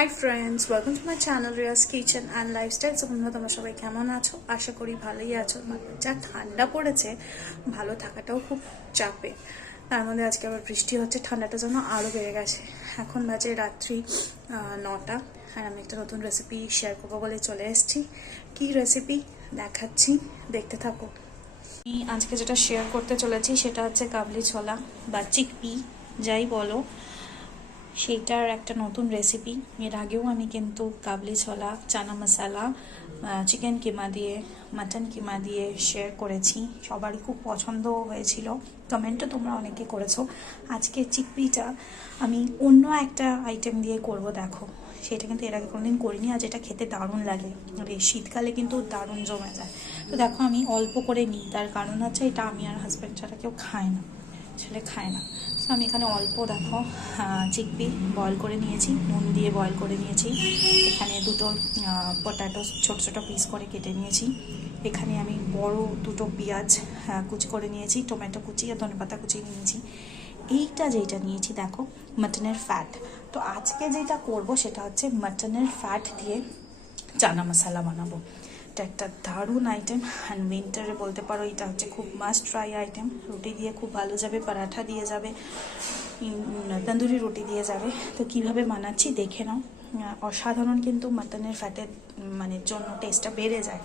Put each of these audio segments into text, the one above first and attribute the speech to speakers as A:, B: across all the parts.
A: Hi friends welcome to my channel Riya's kitchen and lifestyle so বন্ধুরা, তোমরা সবাই কেমন আছো? আশা করি ভালোই আছো। যা ঠান্ডা পড়েছে, ভালো থাকাটাও খুব চাপে। তার মধ্যে আজকে আবার বৃষ্টি হচ্ছে, ঠান্ডাটা যেন আরও বেড়ে গেছে। এখন বাজে রাত্রি নটা। আর আমি একটা নতুন রেসিপি শেয়ার করব বলে চলে এসেছি। কী রেসিপি দেখাচ্ছি। দেখতে থাকো। আমি আজকে যেটা শেয়ার করতে চলেছি, সেটা হচ্ছে কাবলি ছোলা বা চিকপি যাই বলো। সেইটার একটা নতুন রেসিপি এর আগেও আমি কিন্তু কাবলি ছোলা, চানা মশলা চিকেন কিমা দিয়ে মাটন কিমা দিয়ে শেয়ার করেছি। সবারই খুব পছন্দও হয়েছিল। কমেন্টও তোমরা অনেকে করেছ। আজকে চিকপিটা আমি অন্য একটা আইটেম দিয়ে করব, দেখো। সেটা কিন্তু এর আগে কোনোদিন করিনি আর যেটা খেতে দারুণ লাগে। আর এই শীতকালে কিন্তু দারুণ জমে যায়। তো দেখো, আমি অল্প করে নিই। তার কারণ হচ্ছে এটা আমি আর হাজব্যান্ড ছাড়া কেউ খায় না। ছেলে খায় না। তো আমি এখানে অল্প, দেখো চিকপি বয়েল করে নিয়েছি, নুন দিয়ে বয়েল করে নিয়েছি। এখানে দুটো পটাটো ছোট ছোট পিস করে কেটে নিয়েছি। এখানে আমি বড় দুটো পেঁয়াজ কুচি করে নিয়েছি, টমেটো কুচি আর ধনেপাতা কুচি নিয়েছি। এইটা যেটা নিয়েছি, দেখো মাটনের ফ্যাট তো আজকে যেটা করব, সেটা হচ্ছে মাটনের ফ্যাট দিয়ে চানা মশলা বানাবো। এটা একটা দারুণ আইটেম অ্যান্ড উইন্টারে বলতে পারো এটা হচ্ছে খুব মাস্ট ট্রাই আইটেম রুটি দিয়ে খুব ভালো যাবে, পরাঠা দিয়ে যাবে তন্দুরি রুটি দিয়ে যাবে। তো কীভাবে বানাচ্ছি দেখে নাও। অসাধারণ কিন্তু মাটনের ফ্যাটের মানে জন্য টেস্টটা বেড়ে যায়।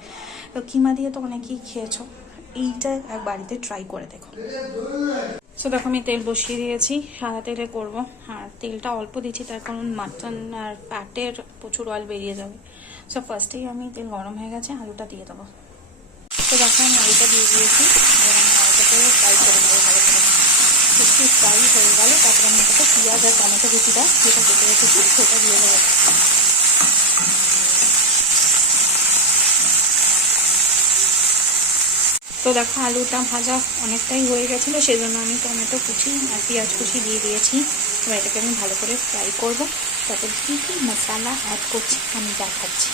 A: তো কিমা দিয়ে তো অনেকেই খেয়েছো, এইটা এক বাড়িতে ট্রাই করে দেখো। সো দেখো আমি তেল বসিয়ে দিয়েছি, সাদা তেলে করব। আর তেলটা অল্প দিচ্ছি, তার কারণ মাটন আর প্যাটের প্রচুর অয়েল বেরিয়ে যাবে। সো ফার্স্টেই আমি তেল গরম হয়ে গেছে, আলুটা দিয়ে দেবো। তো দেখো, আমি আলুটা দিয়ে দিয়েছি, এবার আমি আলুটাকে ফ্রাই করে দেবো ভালো করে। একটু ফ্রাই হয়ে গেলে, তারপরে আমি পেঁয়াজ আর টমেটো কুচিটা, যেটা কেটে রেখেছি, সেটা দিয়ে দেবো। তো দেখো, আলুটা ভাজা অনেকটাই হয়ে গেছিল, সেজন্য আমি টমেটো কুচি আর পেঁয়াজ কুচি দিয়ে দিয়েছি। এবার এটাকে আমি ভালো করে ফ্রাই করব। তারপর কী কী মশলা অ্যাড করছি আমি দেখাচ্ছি।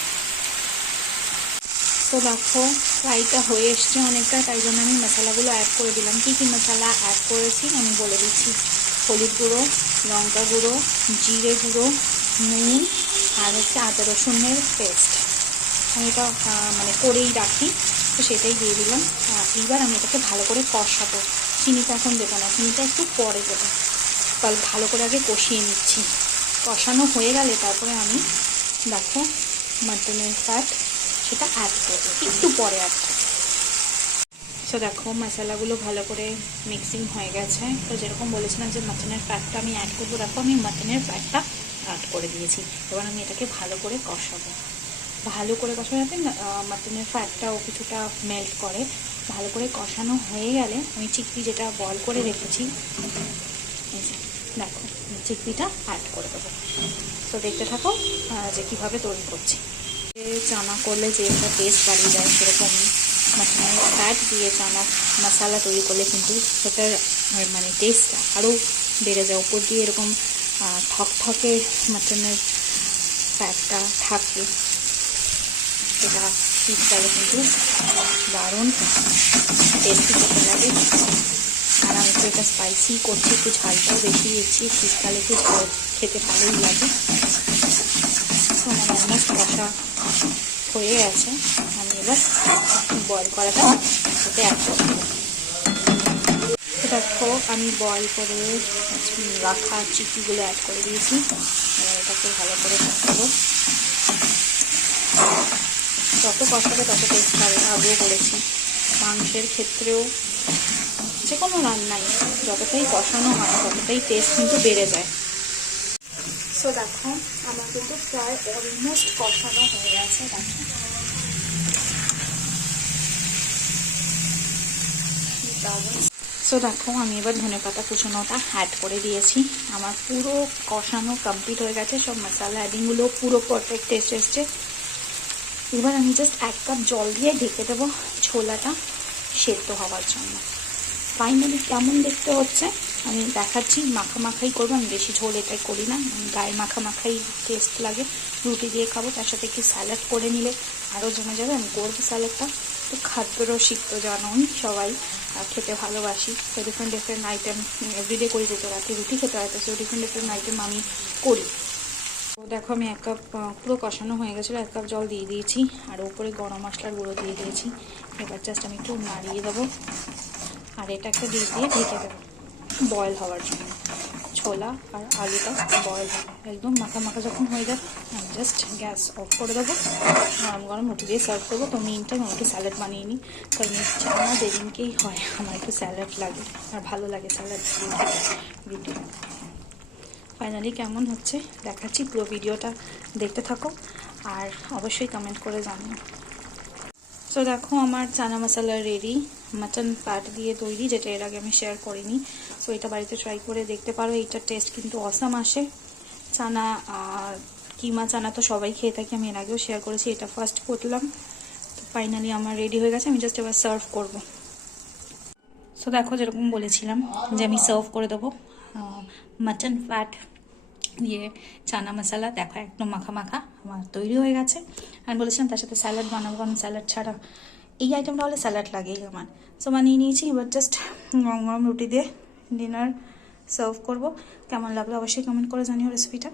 A: তো দেখো ফ্রাইটা হয়ে এসছে অনেকটা, তাই জন্য আমি মশলাগুলো অ্যাড করে দিলাম। কী কী মশলা অ্যাড করেছি আমি বলে দিচ্ছি। হলুদ গুঁড়ো, লঙ্কা গুঁড়ো, জিরে গুঁড়ো, নুন আর হচ্ছে আদা রসুনের পেস্ট আমি এটা মানে করেই রাখি। তো সেটাই দিয়ে দিলাম। এইবার আমি এটাকে ভালো করে কষাবো। চিনিটা এখন দেবো না, চিনিটা একটু পরে দেবো। তাহলে ভালো করে আগে কষিয়ে নিচ্ছি। কষানো হয়ে গেলে তারপরে আমি দেখো মাটনের ফ্যাট সেটা অ্যাড করব, একটু পরে অ্যাড করব। সো দেখো মশলাগুলো ভালো করে মিক্সিং হয়ে গেছে। তো যেরকম বলেছিলাম যে মাটনের ফ্যাটটা আমি অ্যাড করব, দেখো আমি মাটনের ফ্যাটটা অ্যাড করে দিয়েছি। এবার আমি এটাকে ভালো করে কষাবো। ভালো করে কষানো যাতে মাটনের ফ্যাটটাও কিছুটা মেল্ট করে, ভালো করে কষানো হয়ে গেলে আমি চিকপি যেটা বল করে রেখেছি দেখো চিকপিটা অ্যাড করে দেবো। তো দেখতে থাকো যে কীভাবে তৈরি করছি। চানা করলে যে একটা টেস্ট বাড়িয়ে যায় সেরকম মাটনের ফ্যাট দিয়ে চানা মশলা তৈরি করলে কিন্তু সেটার মানে টেস্টটা আরও বেড়ে যায়। ওপর দিয়ে এরকম ঠকঠকে মাটনের ফ্যাটটা থাকে এটা শীতকালে কিন্তু দারুণ টেস্টি খেতে লাগে। আর আমি একটু এটা স্পাইসি করছি, একটু ঝালটাও বেশি দিচ্ছি, শীতকালে একটু ঝাল খেতে ভালোই লাগে। আমার অলমোস্ট কষা হয়ে গেছে। আমি এবার বয়েল করাটা এতে অ্যাড করব। দেখো, আমি বয়েল করে রাখা চিকিগুলো অ্যাড করে দিয়েছি। এবার এটাকে ভালো করে কষাবো। যত কষাবে তত টেস্ট পাবে। আগেও বলেছি, মাংসের ক্ষেত্রেও যে কোনো রান্নাই, যতটাই কষানো হয়, ততটাই টেস্ট কিন্তু বেড়ে যায়। সো দেখো, আমার কিন্তু প্রায় অলমোস্ট কষানো হয়ে গেছে সো দেখো, আমি এবার ধনে পাতা কুচনোটা অ্যাড করে দিয়েছি। আমার পুরো কষানো কমপ্লিট হয়ে গেছে, সব মশলা অ্যাডিংগুলো পুরো পারফেক্ট টেস্ট এসছে। এবার আমি জাস্ট এক কাপ জল দিয়ে ঢেকে দেবো ছোলাটা সেদ্ধ হওয়ার জন্য। ফাইনালি কেমন দেখতে হচ্ছে? আমি দেখাচ্ছি মাখা মাখাই করব। আমি বেশি ঝোল এটাই করি না। গায়ে মাখা মাখাই টেস্ট লাগে। রুটি দিয়ে খাব, তার সাথে একটু স্যালাড করে নিলে আরও জমে যাবে। আমি করব স্যালাডটা তো খাদ্যরসিক তো জানোই সবাই খেতে ভালোবাসি। তো ডিফারেন্ট ডিফারেন্ট আইটেম এভরিডে করি যেতে রাতে রুটি খেতে হয়, তো ডিফারেন্ট ডিফারেন্ট আইটেম আমি করি।
B: তো দেখো, আমি এক কাপ পুরো কষানো হয়ে গেছিল, এক কাপ জল দিয়ে দিয়েছি, আর ওপরে গরম মশলার গুঁড়ো দিয়ে দিয়েছি। এবার জাস্ট আমি একটু নাড়িয়ে দেবো, আর এটা একটা ডিশ দিয়ে ঢেকে দেবো বয়েল হওয়ার জন্য। ছোলা আর আলুটা বয়েল হবে, একদম মাখা মাখা যখন হয়ে যাবে, আমি জাস্ট গ্যাস অফ করে দেবো, গরম গরম রুটি দিয়ে সার্ভ করব। তো মেন টাইম আমি একটু স্যালাড বানিয়ে নিই, কারণ চানা যেদিনকেই হয়, আমার একটু স্যালাড লাগে, আর ভালো লাগে স্যালাড রুটি। ফাইনালি কেমন হচ্ছে দেখাচ্ছি পুরো ভিডিওটা, দেখতে থাকো আর অবশ্যই কমেন্ট করে জানিও। তো দেখো আমার চানা মশলা রেডি মাটন প্যাট দিয়ে তৈরি, যেটা এর আগে আমি শেয়ার করিনি। তো এটা বাড়িতে ট্রাই করে দেখতে পারো, এইটার টেস্ট কিন্তু অসাম আসে। চানা কিমা চানা তো সবাই খেয়ে থাকি, আমি এর আগেও শেয়ার করেছি, এটা ফার্স্ট করলাম। তো ফাইনালি আমার রেডি হয়ে গেছে, আমি জাস্ট এবার সার্ভ করব। সো দেখো যেরকম বলেছিলাম যে আমি সার্ভ করে দেবো মাটন ফ্যাট দিয়ে চানা মশলা, দেখো একদম মাখা মাখা আমার তৈরি হয়ে গেছে। আমি বলেছিলাম তার সাথে স্যালাড বানাবো, কারণ স্যালাড ছাড়া এই আইটেমটা হলে স্যালাড লাগেই আমার। সো বানিয়ে নিয়েছি, এবার জাস্ট গরম গরম রুটি দিয়ে ডিনার সার্ভ করব। কেমন লাগল অবশ্যই কমেন্ট করে জানিও রেসিপিটা